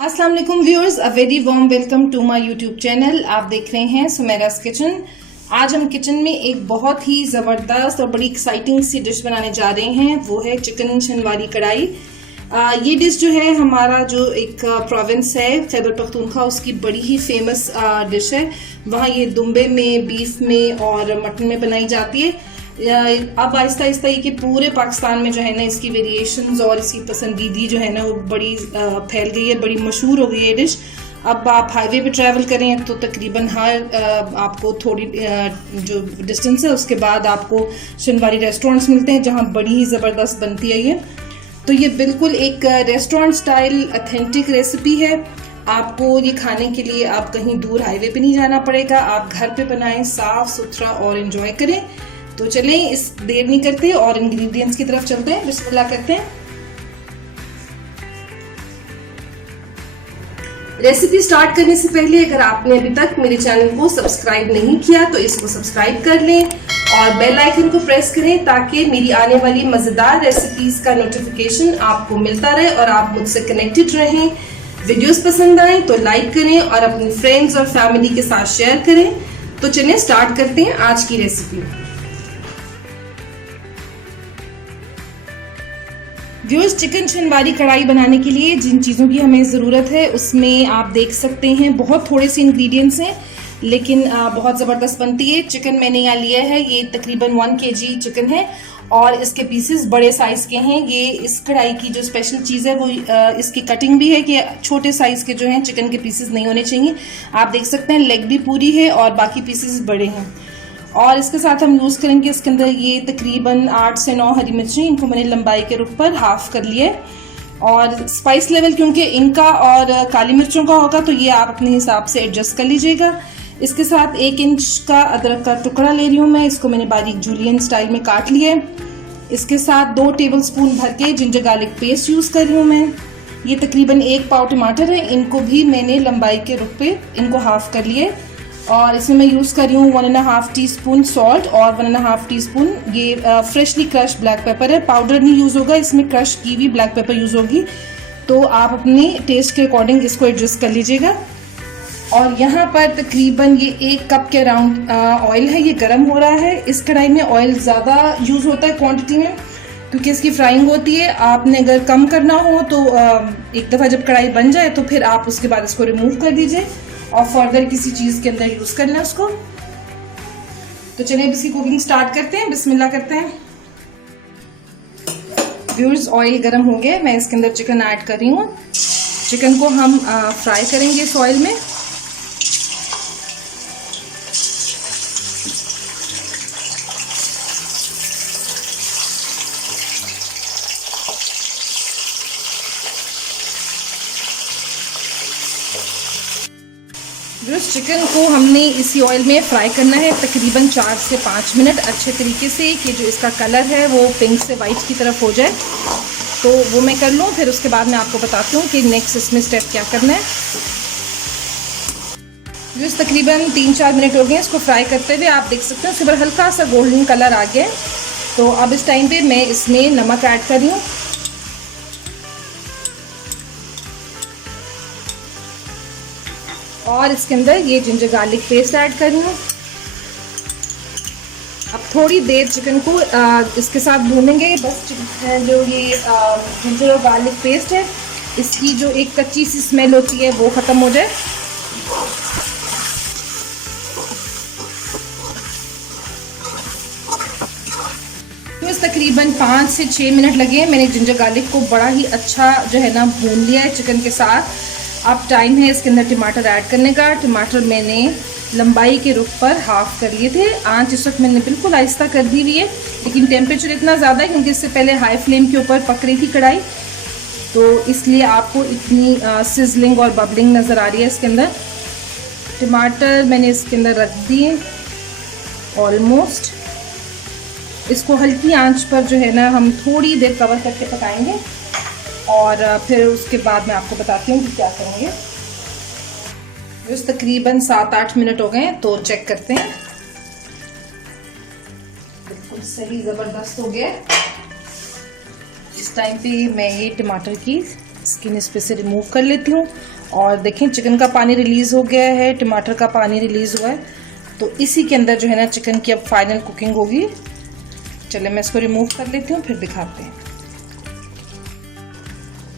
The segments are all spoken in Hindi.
अस्सलाम वालेकुम viewers, a very warm welcome to my YouTube channel. आप देख रहे हैं सुमेरास किचन। आज हम किचन में एक बहुत ही ज़बरदस्त और बड़ी एक्साइटिंग सी डिश बनाने जा रहे हैं। वो है चिकन शनवारी कढ़ाई। ये डिश जो है हमारा जो एक प्रोविंस है खैबर पख्तूनख्वा, उसकी बड़ी ही फेमस डिश है। वहाँ ये दुम्बे में, बीफ में और मटन में बनाई जाती है। अब आहिस्ता आहिस्ता ये कि पूरे पाकिस्तान में जो है ना इसकी वेरिएशंस और इसकी पसंदीदी जो है ना वो बड़ी फैल गई है, बड़ी मशहूर हो गई है डिश। अब आप हाईवे पे ट्रैवल करें तो तकरीबन हर आपको थोड़ी जो डिस्टेंस है उसके बाद आपको शनवारी रेस्टोरेंट्स मिलते हैं जहाँ बड़ी ही ज़बरदस्त बनती है ये। तो ये बिल्कुल एक रेस्टोरेंट स्टाइल ऑथेंटिक रेसिपी है। आपको ये खाने के लिए आप कहीं दूर हाईवे पे नहीं जाना पड़ेगा, आप घर पे बनाएं, साफ सुथरा और एंजॉय करें। तो चलें, इस देर नहीं करते और इंग्रेडिएंट्स की तरफ चलते हैं। बिस्मिल्लाह करते हैं। रेसिपी स्टार्ट करने से पहले अगर आपने अभी तक मेरे चैनल को सब्सक्राइब नहीं किया तो इसको सब्सक्राइब कर लें और बेल आइकन को प्रेस करें ताकि मेरी आने वाली मजेदार रेसिपीज का नोटिफिकेशन आपको मिलता रहे और आप मुझसे कनेक्टेड रहें। वीडियोस पसंद आए तो लाइक करें और अपने फ्रेंड्स और फैमिली के साथ शेयर करें। तो चलिए स्टार्ट करते हैं आज की रेसिपी। व्यूअर्स, चिकन शनवारी कढ़ाई बनाने के लिए जिन चीज़ों की हमें ज़रूरत है उसमें आप देख सकते हैं बहुत थोड़े से इंग्रेडिएंट्स हैं लेकिन बहुत ज़बरदस्त बनती है। चिकन मैंने यहाँ लिया है, ये तकरीबन 1 kg चिकन है और इसके पीसेस बड़े साइज़ के हैं। ये इस कढ़ाई की जो स्पेशल चीज़ है वो इसकी कटिंग भी है कि छोटे साइज़ के जो हैं चिकन के पीसेस नहीं होने चाहिए। आप देख सकते हैं लेग भी पूरी है और बाकी पीसेस बड़े हैं। और इसके साथ हम यूज़ करेंगे इसके अंदर ये तकरीबन 8 से 9 हरी मिर्ची, इनको मैंने लंबाई के रुख पर हाफ कर लिया है। और स्पाइस लेवल क्योंकि इनका और काली मिर्चों का होगा तो ये आप अपने हिसाब से एडजस्ट कर लीजिएगा। इसके साथ 1 इंच का अदरक का टुकड़ा ले रही हूँ मैं, इसको मैंने बारीक जूलियन स्टाइल में काट लिया है। इसके साथ 2 टेबलस्पून भर के जिंजर गार्लिक पेस्ट यूज़ कर रही हूँ मैं। ये तकरीबन 1 पाव टमाटर है, इनको भी मैंने लंबाई के रुख पे इनको हाफ कर लिया है। और इसमें मैं यूज़ कर रही हूँ 1.5 टीस्पून सॉल्ट और 1.5 टीस्पून ये फ्रेशली क्रश ब्लैक पेपर है। पाउडर नहीं यूज़ होगा इसमें, क्रश की हुई ब्लैक पेपर यूज़ होगी। तो आप अपने टेस्ट के अकॉर्डिंग इसको एडजस्ट कर लीजिएगा। और यहाँ पर तकरीबन ये 1 कप के अराउंड ऑयल है, ये गर्म हो रहा है। इस कढ़ाई में ऑयल ज़्यादा यूज़ होता है क्वांटिटी में क्योंकि इसकी फ्राइंग होती है। आपने अगर कम करना हो तो एक दफ़ा जब कढ़ाई बन जाए तो फिर आप उसके बाद इसको रिमूव कर दीजिए और फर्दर किसी चीज़ के अंदर यूज़ करना है उसको। तो चलिए अब इसकी कुकिंग स्टार्ट करते हैं। बिस्मिल्लाह करते हैं। व्यूअर्स, ऑयल गर्म हो गया, मैं इसके अंदर चिकन ऐड कर रही हूँ। चिकन को हम फ्राई करेंगे इस ऑयल में। चिकन को हमने इसी ऑयल में फ्राई करना है तकरीबन 4 से 5 मिनट अच्छे तरीके से कि जो इसका कलर है वो पिंक से वाइट की तरफ हो जाए। तो वो मैं कर लूँ, फिर उसके बाद मैं आपको बताती हूँ कि नेक्स्ट इसमें स्टेप क्या करना है। जो इस तकरीबन 3-4 मिनट हो गए इसको फ्राई करते हुए, आप देख सकते हैं उसके ऊपर हल्का सा गोल्डन कलर आ गया है। तो अब इस टाइम पर मैं इसमें नमक ऐड कर रही हूँ और इसके अंदर ये जिंजर गार्लिक पेस्ट ऐड कर रही हूँ। अब थोड़ी देर चिकन को इसके साथ भूनेंगे, बस जो ये जिंजर और गार्लिक पेस्ट है इसकी जो एक कच्ची सी स्मेल होती है वो ख़त्म हो जाए। तो इस तकरीबन 5 से 6 मिनट लगे। मैंने जिंजर गार्लिक को बड़ा ही अच्छा जो है ना भून लिया है चिकन के साथ। अब टाइम है इसके अंदर टमाटर ऐड करने का। टमाटर मैंने लंबाई के रुख पर हाफ कर लिए थे। आंच इस वक्त मैंने बिल्कुल आहिस्ता कर दी हुई है लेकिन टेम्परेचर इतना ज़्यादा है क्योंकि इससे पहले हाई फ्लेम के ऊपर पक रही थी कढ़ाई, तो इसलिए आपको इतनी सिजलिंग और बबलिंग नज़र आ रही है इसके अंदर। टमाटर मैंने इसके अंदर रख दिए ऑलमोस्ट। इसको हल्की आंच पर जो है ना हम थोड़ी देर कवर करके पकाएंगे और फिर उसके बाद मैं आपको बताती हूँ कि क्या करेंगे। जो तकरीबन 7-8 मिनट हो गए तो चेक करते हैं। बिल्कुल सही ज़बरदस्त हो गया। इस टाइम पे मैं ये टमाटर की स्किन इस पे से रिमूव कर लेती हूँ। और देखें चिकन का पानी रिलीज़ हो गया है, टमाटर का पानी रिलीज़ हुआ है, तो इसी के अंदर जो है ना चिकन की अब फाइनल कुकिंग होगी। चले मैं इसको रिमूव कर लेती हूँ, फिर दिखाते हैं।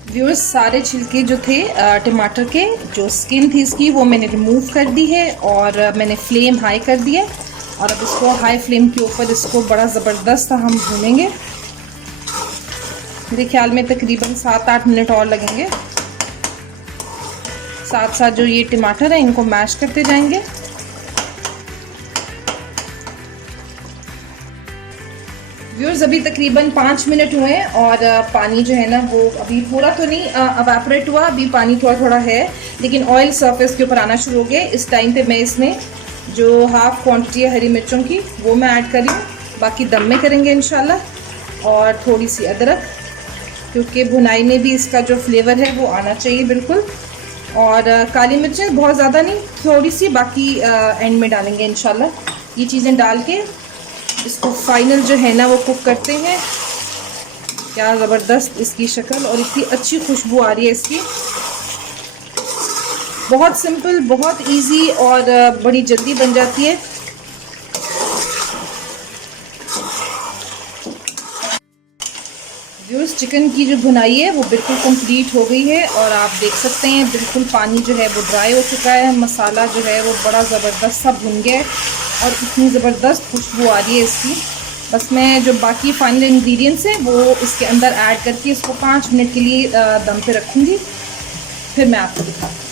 व्यूअर्स, सारे छिलके जो थे टमाटर के, जो स्किन थी इसकी, वो मैंने रिमूव कर दी है और मैंने फ्लेम हाई कर दिया है। और अब इसको हाई फ्लेम के ऊपर इसको बड़ा ज़बरदस्त हम भूनेंगे। मेरे ख्याल में तकरीबन 7-8 मिनट और लगेंगे। साथ साथ जो ये टमाटर है इनको मैश करते जाएंगे। व्यूअर्स, अभी तकरीबन 5 मिनट हुए हैं और पानी जो है ना वो अभी पूरा तो नहीं एवापोरेट हुआ, अभी पानी थोड़ा थोड़ा है, लेकिन ऑयल सरफेस के ऊपर आना शुरू हो गया। इस टाइम पे मैं इसमें जो हाफ क्वांटिटी है हरी मिर्चों की वो मैं ऐड कर रही हूँ, बाकी दम में करेंगे इंशाल्लाह। और थोड़ी सी अदरक, क्योंकि भुनाई में भी इसका जो फ्लेवर है वो आना चाहिए बिल्कुल। और काली मिर्चें बहुत ज़्यादा नहीं, थोड़ी सी, बाकी एंड में डालेंगे इंशाल्लाह। ये चीज़ें डाल के इसको फाइनल जो है ना वो कुक करते हैं। क्या ज़बरदस्त इसकी शक्ल और इतनी अच्छी खुशबू आ रही है इसकी। बहुत सिंपल, बहुत इजी और बड़ी जल्दी बन जाती है। व्यूअर्स, चिकन की जो भुनाई है वो बिल्कुल कंप्लीट हो गई है और आप देख सकते हैं बिल्कुल पानी जो है वो ड्राई हो चुका है। मसाला जो है वो बड़ा ज़बरदस्त सा भुन गया है और इतनी ज़बरदस्त खुशबू आ रही है इसकी। बस मैं जो बाकी फाइनल इंग्रेडिएंट्स हैं वो इसके अंदर ऐड करके इसको 5 मिनट के लिए दम पे रखूँगी, फिर मैं आपको दिखाती हूँ।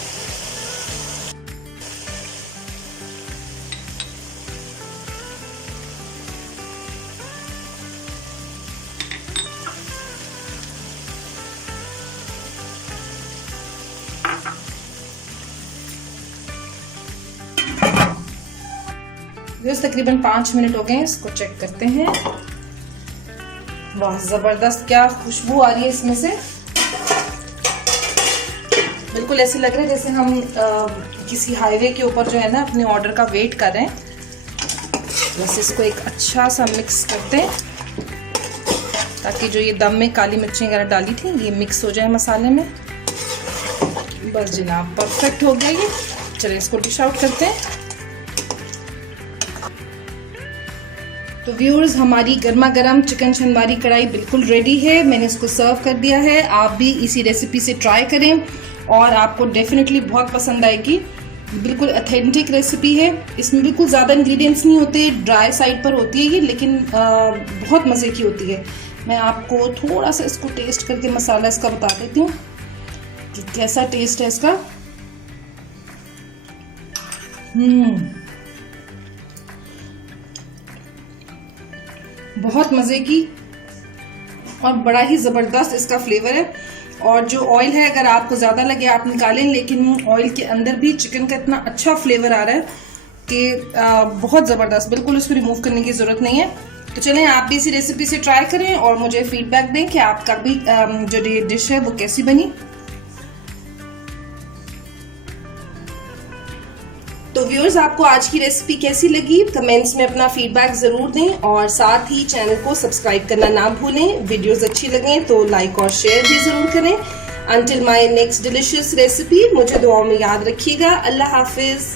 तकरीबन 5 मिनट हो गए हैं, इसको चेक करते हैं। वाह, ज़बरदस्त क्या खुशबू आ रही है इसमें से। बिल्कुल ऐसे लग रहा है जैसे हम किसी हाईवे के ऊपर जो है ना अपने ऑर्डर का वेट कर रहे हैं। बस इसको एक अच्छा सा मिक्स करते हैं ताकि जो ये दम में काली मिर्चें वगैरह डाली थी ये मिक्स हो जाए मसाले में। बस जनाब, परफेक्ट हो गया ये। चलिए इसको डिश आउट करते हैं। तो व्यूअर्स, हमारी गर्मा गर्म चिकन चंदबारी कढ़ाई बिल्कुल रेडी है। मैंने इसको सर्व कर दिया है। आप भी इसी रेसिपी से ट्राई करें और आपको डेफिनेटली बहुत पसंद आएगी। बिल्कुल ऑथेंटिक रेसिपी है। इसमें बिल्कुल ज़्यादा इंग्रेडिएंट्स नहीं होते, ड्राई साइड पर होती है ये, लेकिन बहुत मज़े की होती है। मैं आपको थोड़ा सा इसको टेस्ट करके मसाला इसका बता देती हूँ कि कैसा टेस्ट है इसका। बहुत मज़े की और बड़ा ही ज़बरदस्त इसका फ्लेवर है। और जो ऑयल है अगर आपको ज़्यादा लगे आप निकालें, लेकिन ऑयल के अंदर भी चिकन का इतना अच्छा फ्लेवर आ रहा है कि बहुत ज़बरदस्त, बिल्कुल उसको रिमूव करने की ज़रूरत नहीं है। तो चलें आप भी इसी रेसिपी से ट्राई करें और मुझे फीडबैक दें कि आपका भी जो डिश है वो कैसी बनी। तो व्यूअर्स, आपको आज की रेसिपी कैसी लगी कमेंट्स में अपना फीडबैक ज़रूर दें और साथ ही चैनल को सब्सक्राइब करना ना भूलें। वीडियोस अच्छी लगें तो लाइक और शेयर भी ज़रूर करें। Until my next delicious recipe, मुझे दुआओं में याद रखिएगा। अल्लाह हाफिज़।